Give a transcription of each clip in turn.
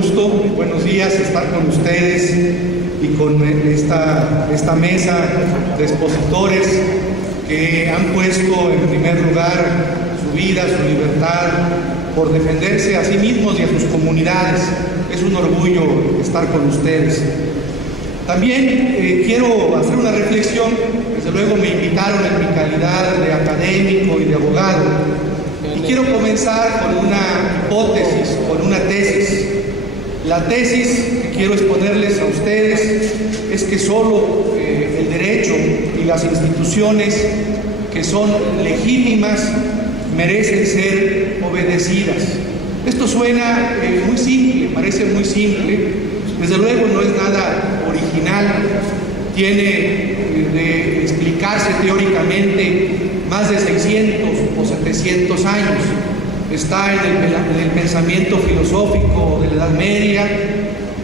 gusto, buenos días, estar con ustedes y con esta mesa de expositores que han puesto en primer lugar su vida, su libertad, por defenderse a sí mismos y a sus comunidades. Es un orgullo estar con ustedes. También quiero hacer una reflexión. Desde luego me invitaron en mi calidad de académico y de abogado, y quiero comenzar con una hipótesis, con una tesis. La tesis que quiero exponerles a ustedes es que solo el derecho y las instituciones que son legítimas merecen ser obedecidas. Esto suena muy simple, parece muy simple. Desde luego no es nada original, tiene de explicarse teóricamente más de 600 o 700 años. Está en el pensamiento filosófico de la Edad Media,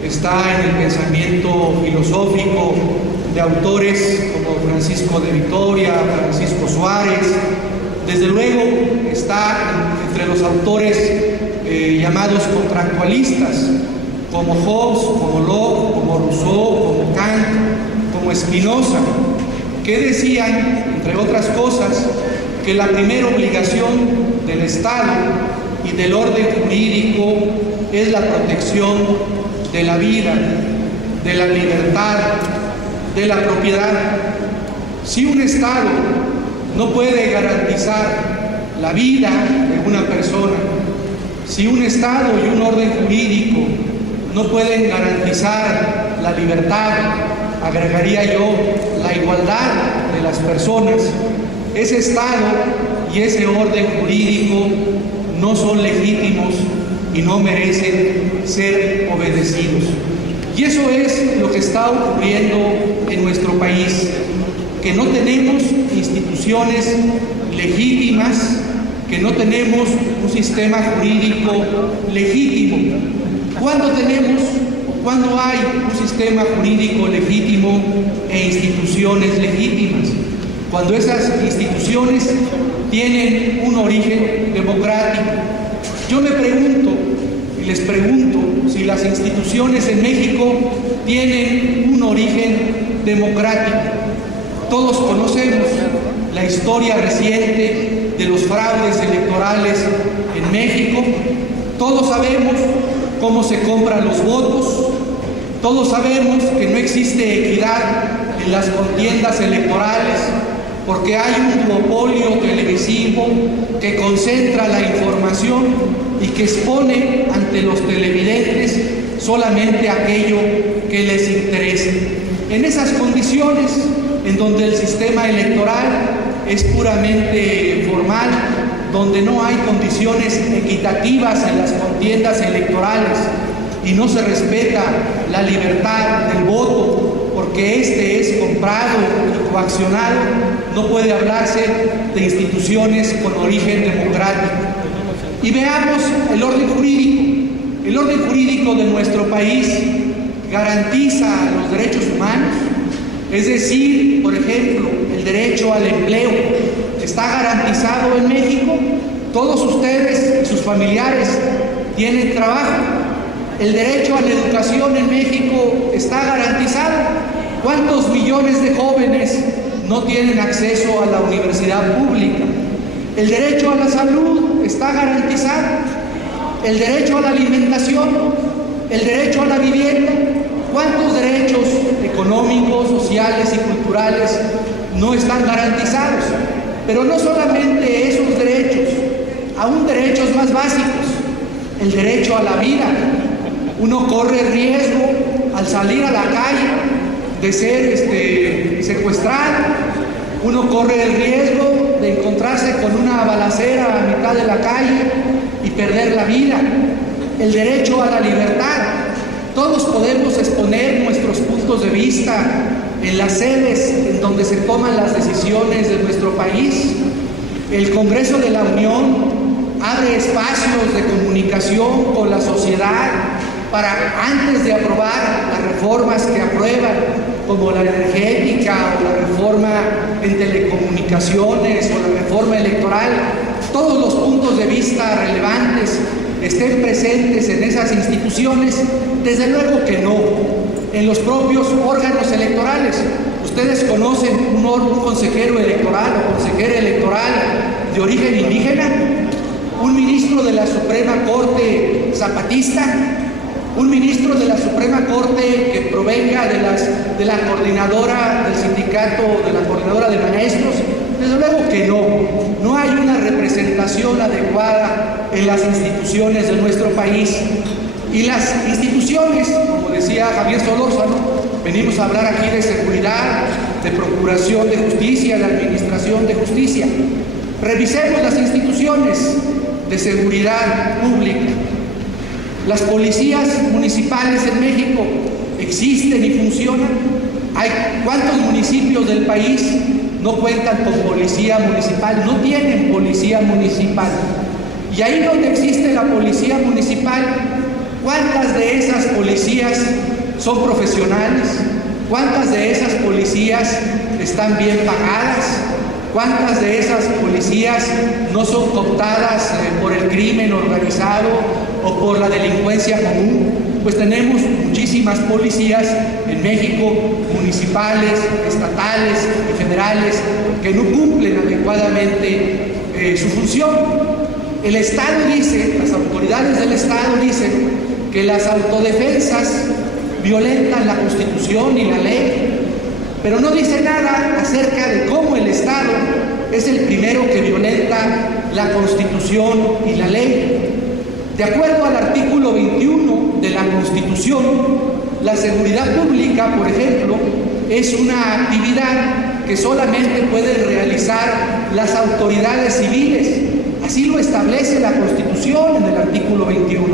está en el pensamiento filosófico de autores como Francisco de Vitoria, Francisco Suárez. Desde luego está entre los autores llamados contractualistas, como Hobbes, como Locke, como Rousseau, como Kant, como Spinoza, que decían, entre otras cosas, que la primera obligación del Estado y del orden jurídico es la protección de la vida, de la libertad, de la propiedad. Si un Estado no puede garantizar la vida de una persona, si un Estado y un orden jurídico no pueden garantizar la libertad, agregaría yo, la igualdad de las personas, ese Estado y ese orden jurídico no son legítimos y no merecen ser obedecidos. Y eso es lo que está ocurriendo en nuestro país, que no tenemos instituciones legítimas, que no tenemos un sistema jurídico legítimo. ¿Cuándo tenemos, cuándo hay un sistema jurídico legítimo e instituciones legítimas? Cuando esas instituciones tienen un origen democrático. Yo me pregunto, y les pregunto, si las instituciones en México tienen un origen democrático. Todos conocemos la historia reciente de los fraudes electorales en México. Todos sabemos cómo se compran los votos. Todos sabemos que no existe equidad en las contiendas electorales, porque hay un duopolio televisivo que concentra la información y que expone ante los televidentes solamente aquello que les interesa. En esas condiciones, en donde el sistema electoral es puramente formal, donde no hay condiciones equitativas en las contiendas electorales y no se respeta la libertad del voto, porque este es comprado y coaccionado, no puede hablarse de instituciones con origen democrático. Y veamos el orden jurídico. El orden jurídico de nuestro país garantiza los derechos humanos, es decir, por ejemplo, el derecho al empleo está garantizado en México. Todos ustedes y sus familiares tienen trabajo. El derecho a la educación en México está garantizado. ¿Cuántos millones de jóvenes no tienen acceso a la universidad pública? El derecho a la salud está garantizado. El derecho a la alimentación, el derecho a la vivienda. ¿Cuántos derechos económicos, sociales y culturales no están garantizados? Pero no solamente esos derechos, aún derechos más básicos. El derecho a la vida. Uno corre riesgo al salir a la calle de ser secuestrado. Uno corre el riesgo de encontrarse con una balacera a mitad de la calle y perder la vida. El derecho a la libertad. Todos podemos exponer nuestros puntos de vista en las sedes en donde se toman las decisiones de nuestro país. El Congreso de la Unión abre espacios de comunicación con la sociedad para, antes de aprobar las reformas que aprueban, como la energética o la reforma en telecomunicaciones o la reforma electoral, todos los puntos de vista relevantes estén presentes en esas instituciones? Desde luego que no. En los propios órganos electorales, ustedes conocen un consejero electoral o consejera electoral de origen indígena, un ministro de la Suprema Corte zapatista, un ministro de la Suprema Corte que provenga de la coordinadora del sindicato, de la coordinadora de maestros. Desde luego que no. No hay una representación adecuada en las instituciones de nuestro país. Y las instituciones, como decía Javier Solórzano, venimos a hablar aquí de seguridad, de procuración de justicia, de administración de justicia. Revisemos las instituciones de seguridad pública. Las policías municipales en México existen y funcionan. ¿Cuántos municipios del país no cuentan con policía municipal? No tienen policía municipal. Y ahí donde existe la policía municipal, ¿cuántas de esas policías son profesionales? ¿Cuántas de esas policías están bien pagadas? ¿Cuántas de esas policías no son cooptadas por el crimen organizado o por la delincuencia común? Pues tenemos muchísimas policías en México, municipales, estatales y federales, que no cumplen adecuadamente su función. El Estado dice, las autoridades del Estado dicen que las autodefensas violentan la Constitución y la ley, pero no dice nada acerca de cómo el Estado es el primero que violenta la Constitución y la ley. De acuerdo al artículo 21 de la Constitución, la seguridad pública, por ejemplo, es una actividad que solamente pueden realizar las autoridades civiles. Así lo establece la Constitución en el artículo 21.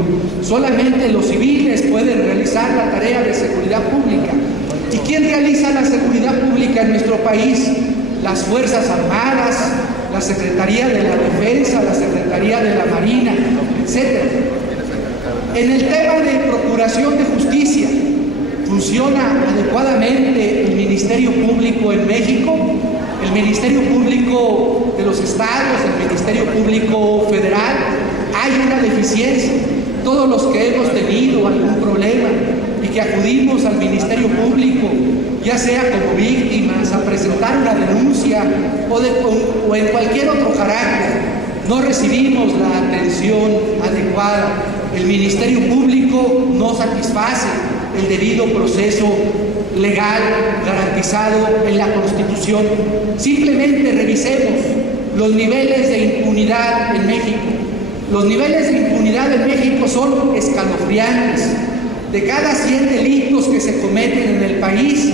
Solamente los civiles pueden realizar la tarea de seguridad pública. ¿Y quién realiza la seguridad pública en nuestro país? Las Fuerzas Armadas, la Secretaría de la Defensa, la Secretaría de la Marina, etc. En el tema de procuración de justicia, ¿funciona adecuadamente el Ministerio Público en México? El Ministerio Público de los estados, el Ministerio Público federal, hay una deficiencia. Todos los que hemos tenido algún problema y que acudimos al Ministerio Público, ya sea como víctimas, a presentar una denuncia o en cualquier otro carácter, no recibimos la atención adecuada. El Ministerio Público no satisface el debido proceso legal garantizado en la Constitución. Simplemente revisemos los niveles de impunidad en México. Los niveles de impunidad en México son escalofriantes. De cada 100 delitos que se cometen en el país,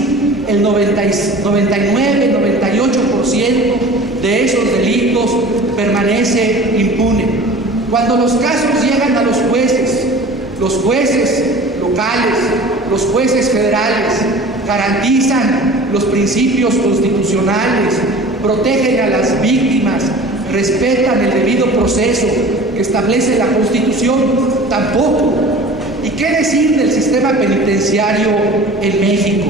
el 99, 98% de esos delitos permanece impune. Cuando los casos llegan a los jueces locales, los jueces federales, garantizan los principios constitucionales, protegen a las víctimas, respetan el debido proceso que establece la Constitución, tampoco. ¿Y qué decir del sistema penitenciario en México?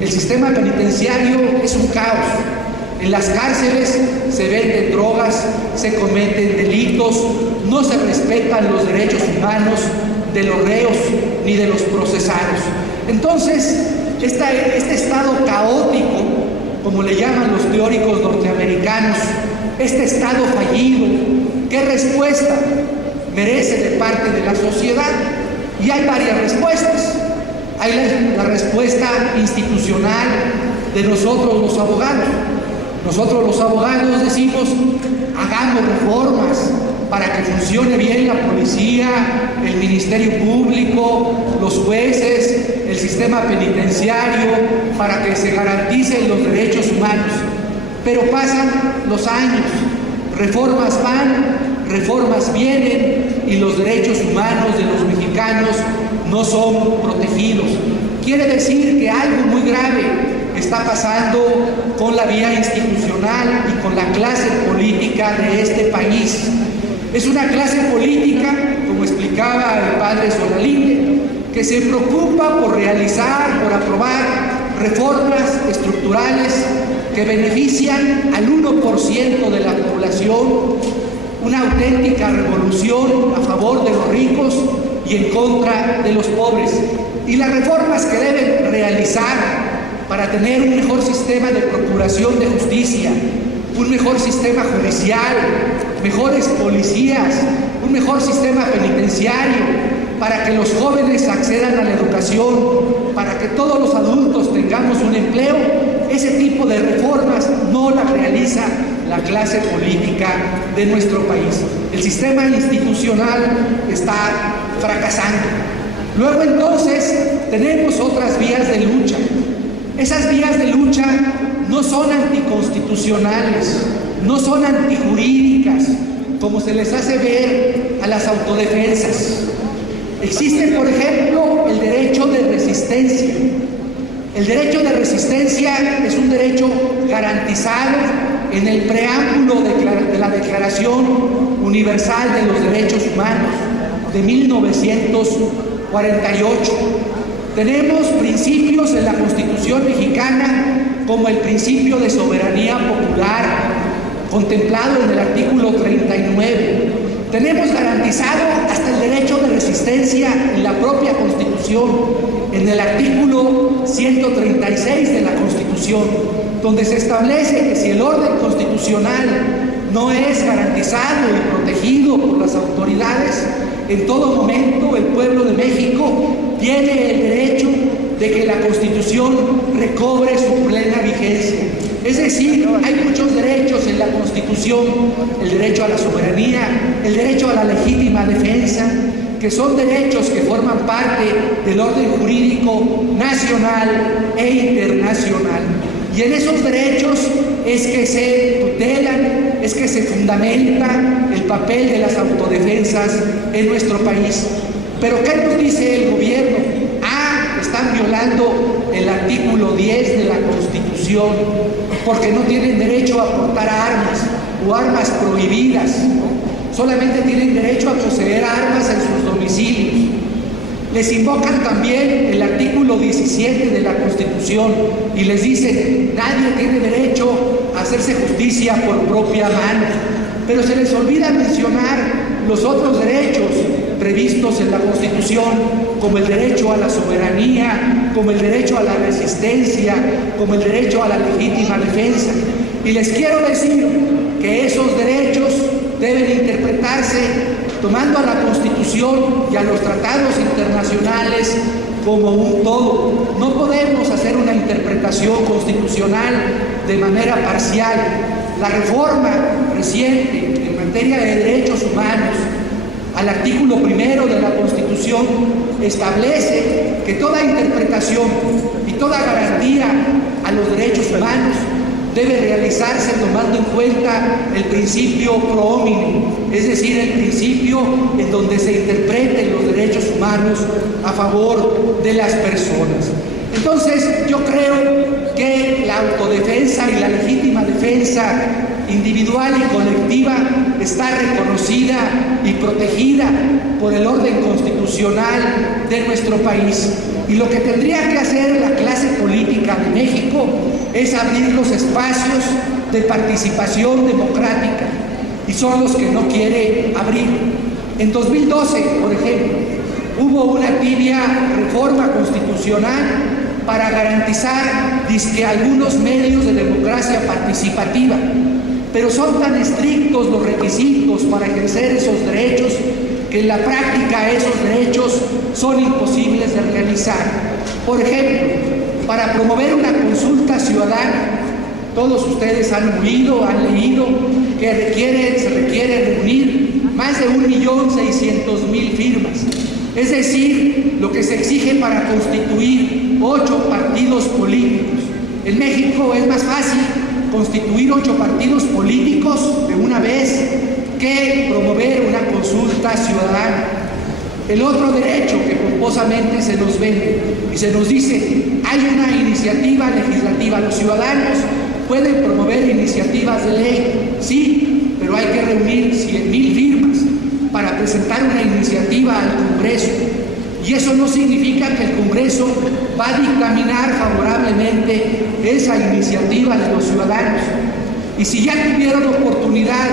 El sistema penitenciario es un caos. En las cárceles se venden drogas, se cometen delitos, no se respetan los derechos humanos de los reos ni de los procesados. Entonces, este estado caótico, como le llaman los teóricos norteamericanos, este estado fallido, ¿qué respuesta merece de parte de la sociedad? Y hay varias respuestas. Hay la respuesta institucional de nosotros los abogados. Nosotros los abogados decimos, hagamos reformas para que funcione bien la policía, el Ministerio Público, los jueces, el sistema penitenciario, para que se garanticen los derechos humanos. Pero pasan los años, reformas van, reformas vienen y los derechos humanos de los mexicanos no son protegidos. Quiere decir que algo muy grave está pasando con la vía institucional y con la clase política de este país. Es una clase política, como explicaba el padre Solalinde, que se preocupa por realizar, por aprobar reformas estructurales que benefician al 1% de la población, una auténtica revolución a favor de los ricos y en contra de los pobres. Y las reformas que deben realizar para tener un mejor sistema de procuración de justicia, un mejor sistema judicial, mejores policías, un mejor sistema penitenciario, para que los jóvenes accedan a la educación, para que todos los adultos tengamos un empleo. Ese tipo de reformas no las realiza la clase política de nuestro país. El sistema institucional está fracasando. Luego entonces tenemos otras vías de lucha. Esas vías de lucha no son anticonstitucionales, no son antijurídicas, como se les hace ver a las autodefensas. Existe, por ejemplo, el derecho de resistencia. El derecho de resistencia es un derecho garantizado en el preámbulo de la Declaración Universal de los Derechos Humanos de 1948. Tenemos principios en la Constitución mexicana como el principio de soberanía popular, contemplado en el artículo 39. Tenemos garantizado hasta el derecho de resistencia en la propia Constitución, en el artículo 136 de la Constitución, donde se establece que si el orden constitucional no es garantizado y protegido por las autoridades, en todo momento el pueblo de México tiene el derecho de que la Constitución recobre su plena vigencia. Es decir, hay muchos derechos en la Constitución: el derecho a la soberanía, el derecho a la legítima defensa, que son derechos que forman parte del orden jurídico nacional e internacional. Y en esos derechos es que se tutelan, es que se fundamenta el papel de las autodefensas en nuestro país. Pero ¿qué nos dice el gobierno? Están violando el artículo 10 de la Constitución porque no tienen derecho a portar armas o armas prohibidas, ¿no? Solamente tienen derecho a poseer armas en sus domicilios. Les invocan también el artículo 17 de la Constitución y les dicen: nadie tiene derecho a hacerse justicia por propia mano. Pero se les olvida mencionar los otros derechos previstos en la Constitución, como el derecho a la soberanía, como el derecho a la resistencia, como el derecho a la legítima defensa. Y les quiero decir que esos derechos deben interpretarse tomando a la Constitución y a los tratados internacionales como un todo. No podemos hacer una interpretación constitucional de manera parcial. La reforma reciente en materia de derechos humanos, al artículo 1 de la Constitución, establece que toda interpretación y toda garantía a los derechos humanos debe realizarse tomando en cuenta el principio pro homine, es decir, el principio en donde se interpreten los derechos humanos a favor de las personas. Entonces, yo creo que la autodefensa y la legítima defensa individual y colectiva está reconocida y protegida por el orden constitucional de nuestro país. Y lo que tendría que hacer la clase política de México es abrir los espacios de participación democrática, y son los que no quiere abrir. En 2012, por ejemplo, hubo una tibia reforma constitucional para garantizar algunos medios de democracia participativa, pero son tan estrictos los requisitos para ejercer esos derechos que en la práctica esos derechos son imposibles de realizar. Por ejemplo, para promover una consulta ciudadana, todos ustedes han oído, han leído que se requiere reunir más de 1.600.000 firmas. Es decir, lo que se exige para constituir 8 partidos políticos. En México es más fácil constituir 8 partidos políticos de una vez que promover una consulta ciudadana. El otro derecho que pomposamente se nos vende y se nos dice: hay una iniciativa legislativa, los ciudadanos pueden promover iniciativas de ley, sí, pero hay que reunir 100.000 firmas para presentar una iniciativa al Congreso. Y eso no significa que el Congreso va a dictaminar favorablemente esa iniciativa de los ciudadanos. Y si ya tuvieron oportunidad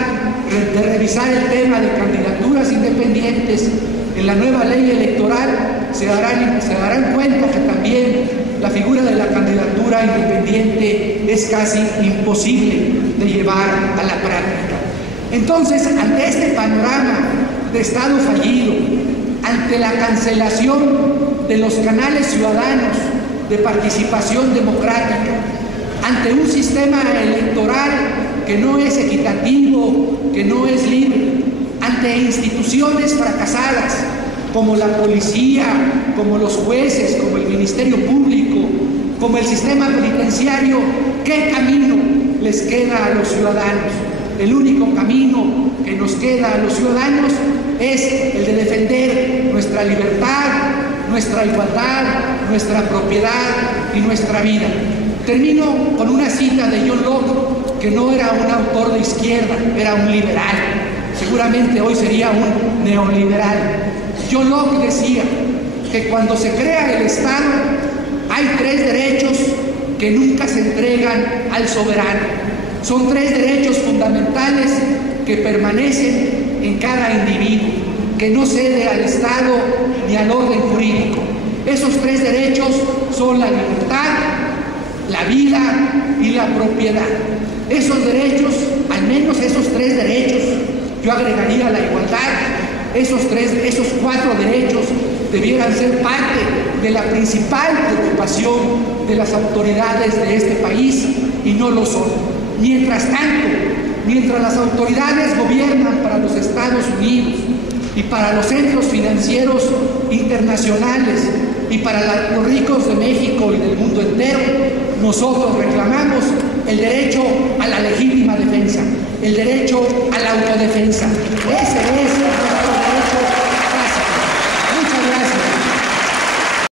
de revisar el tema de candidaturas independientes en la nueva ley electoral, se darán cuenta que también la figura de la candidatura independiente es casi imposible de llevar a la práctica. Entonces, ante este panorama de Estado fallido, ante la cancelación de los canales ciudadanos de participación democrática, ante un sistema electoral que no es equitativo, que no es libre, ante instituciones fracasadas como la policía, como los jueces, como el Ministerio Público, como el sistema penitenciario, ¿qué camino les queda a los ciudadanos? El único camino que nos queda a los ciudadanos es el de defender nuestra libertad, nuestra igualdad, nuestra propiedad y nuestra vida. Termino con una cita de John Locke, que no era un autor de izquierda, era un liberal. Seguramente hoy sería un neoliberal. John Locke decía que cuando se crea el Estado hay 3 derechos que nunca se entregan al soberano. Son 3 derechos fundamentales que permanecen en cada individuo, que no cede al Estado ni al orden jurídico. Esos 3 derechos son la libertad, la vida y la propiedad. Esos derechos, al menos esos 3 derechos, yo agregaría la igualdad, esos 4 derechos debieran ser parte de la principal preocupación de las autoridades de este país y no lo son. Mientras tanto, mientras las autoridades gobiernan para los Estados Unidos y para los centros financieros internacionales y para los ricos de México y del mundo entero, nosotros reclamamos el derecho a la legítima defensa, el derecho a la autodefensa. Ese es